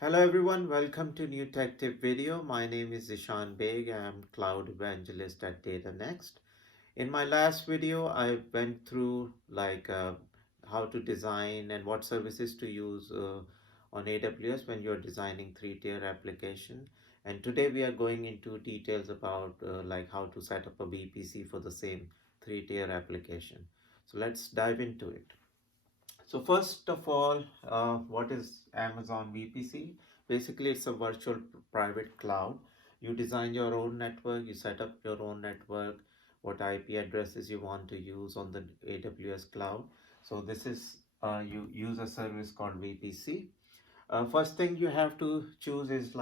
Hello everyone, welcome to new tech tip video. My name is Zishan Beg. I'm cloud evangelist at DataNext. In my last video, I went through how to design and what services to use on AWS when you're designing three-tier application. And today we are going into details about how to set up a VPC for the same three-tier application. So let's dive into it. So first of all, what is Amazon VPC? Basically, it's a virtual private cloud. You design your own network, you set up your own network, what IP addresses you want to use on the AWS cloud. So this is, you use a service called VPC. First thing you have to choose is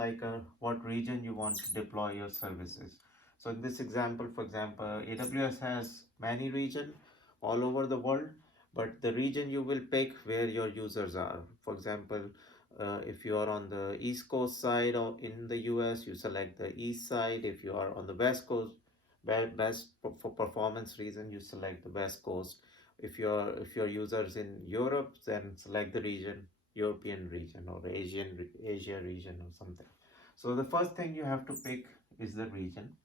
what region you want to deploy your services. So in this example, for example, AWS has many regions all over the world, but the region you will pick where your users are. For example, if you are on the East Coast side or in the US, you select the East side. If you are on the West Coast, best for performance reason, you select the West Coast. If your users in Europe, then select the region European region or Asia region or something. So the first thing you have to pick is the region.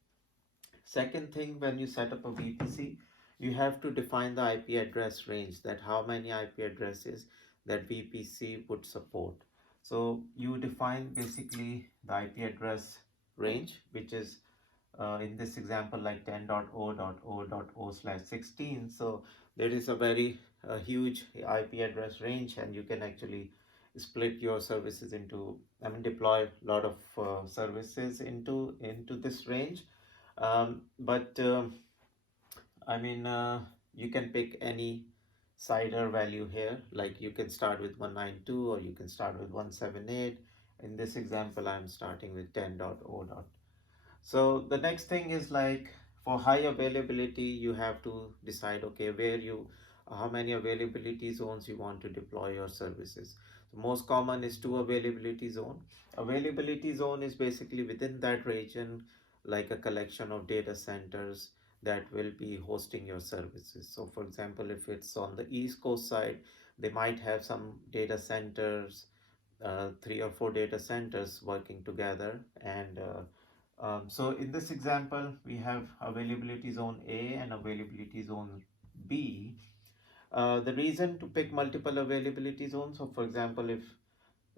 Second thing, when you set up a VPC, you have to define the IP address range, that how many IP addresses that VPC would support. So you define basically the IP address range, which is in this example like 10.0.0.0/16. So there is a very huge IP address range, and you can actually split your services into, deploy a lot of services into this range. But I mean, you can pick any CIDR value here. Like you can start with 192 or you can start with 178. In this example, I'm starting with 10.0. So the next thing is for high availability, you have to decide, okay, how many availability zones you want to deploy your services. The most common is two availability zone. Availability zone is basically within that region, like a collection of data centers that will be hosting your services. So for example, if it's on the East Coast side, they might have some data centers, three or four data centers working together. And so in this example, we have availability zone A and availability zone B. The reason to pick multiple availability zones, so for example, if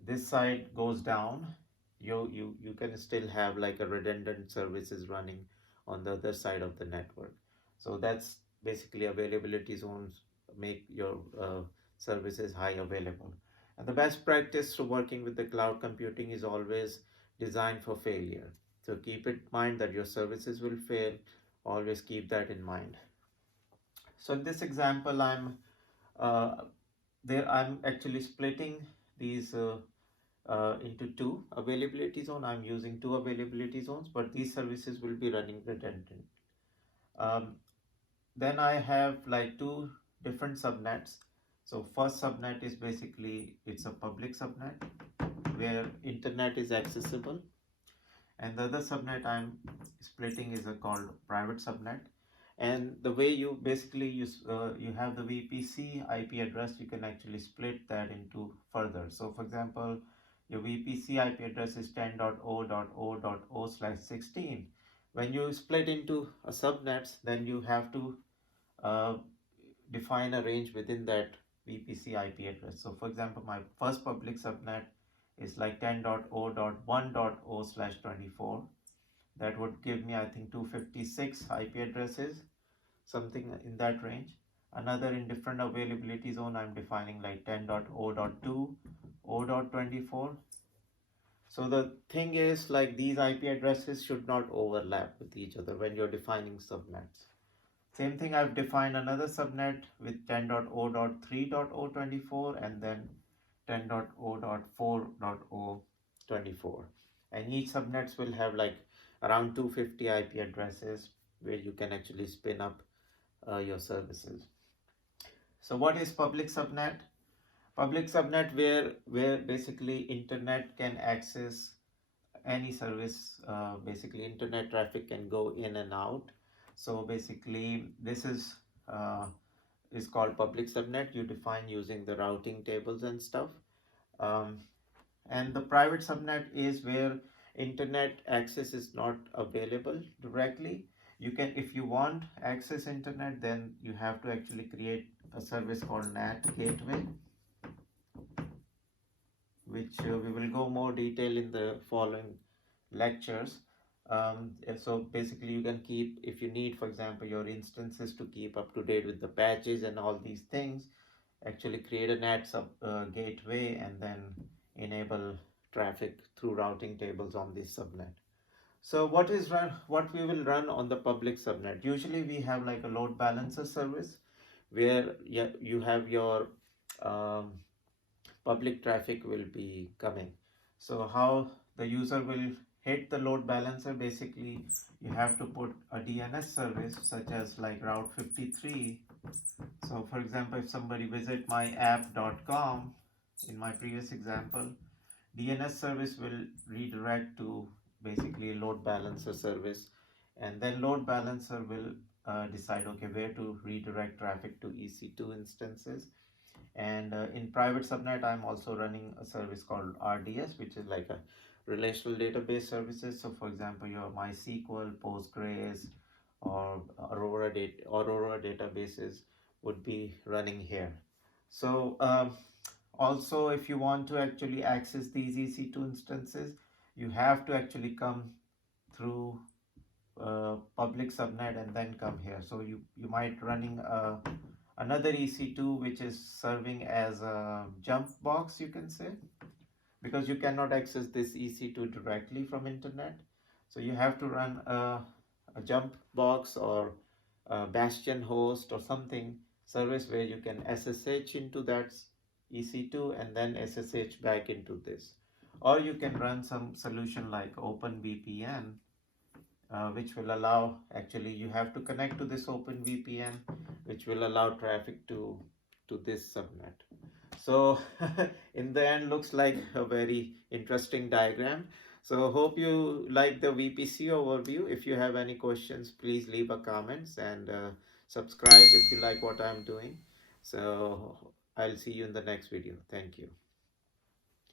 this side goes down, you can still have like a redundant services running on the other side of the network. So that's basically availability zones make your services high available. And the best practice to working with the cloud computing is always designed for failure. So keep in mind that your services will fail. Always keep that in mind. So in this example, uh, I'm actually splitting these into two availability zone. I'm using two availability zones, but these services will be running redundant. Um, then I have like two different subnets. So first subnet is basically, it's a public subnet where internet is accessible, and the other subnet I'm splitting is a called private subnet. And the way you basically you have the VPC IP address, you can actually split that into further. So for example, your VPC IP address is 10.0.0.0/16. When you split into a subnets, then you have to uh, define a range within that VPC IP address. So for example, my first public subnet is like 10.0.1.0/24. That would give me, I think, 256 IP addresses, something in that range. Another in different availability zone, I'm defining like 10.0.2.0.24. So the thing is, like, these IP addresses should not overlap with each other when you're defining subnets. Same thing, I've defined another subnet with 10.0.3.024 and then 10.0.4.024. And each subnets will have like around 250 IP addresses where you can actually spin up your services. So what is public subnet? Public subnet where basically internet can access any service. Basically internet traffic can go in and out. So basically this is called public subnet. You define using the routing tables and stuff. Um, And the private subnet is where internet access is not available directly. You can, if you want access internet, then you have to actually create a service called NAT gateway, which we will go more detail in the following lectures. And so basically you can keep, if you need, for example, your instances to keep up to date with the patches and all these things, actually create a NAT gateway and then enable traffic through routing tables on this subnet. So what we will run on the public subnet? Usually we have like a load balancer service where you have your um, public traffic will be coming. So how the user will hit the load balancer, basically you have to put a DNS service such as like Route 53. So for example, if somebody visit myapp.com in my previous example, DNS service will redirect to basically load balancer service, and then load balancer will decide, okay, where to redirect traffic to EC2 instances. And in private subnet, I'm also running a service called RDS, which is like a relational database services. So for example, your MySQL, Postgres, or Aurora databases would be running here. So also, if you want to actually access these EC2 instances, you have to actually come through public subnet and then come here. So you might running another EC2 which is serving as a jump box, you can say, because you cannot access this EC2 directly from internet. So you have to run a jump box or a bastion host or something service where you can SSH into that EC2 and then SSH back into this. Or you can run some solution like OpenVPN, which will allow, actually you have to connect to this OpenVPN, which will allow traffic to this subnet. So in the end, looks like a very interesting diagram. So hope you like the VPC overview. If you have any questions, please leave a comments and subscribe if you like what I'm doing. So I'll see you in the next video. Thank you.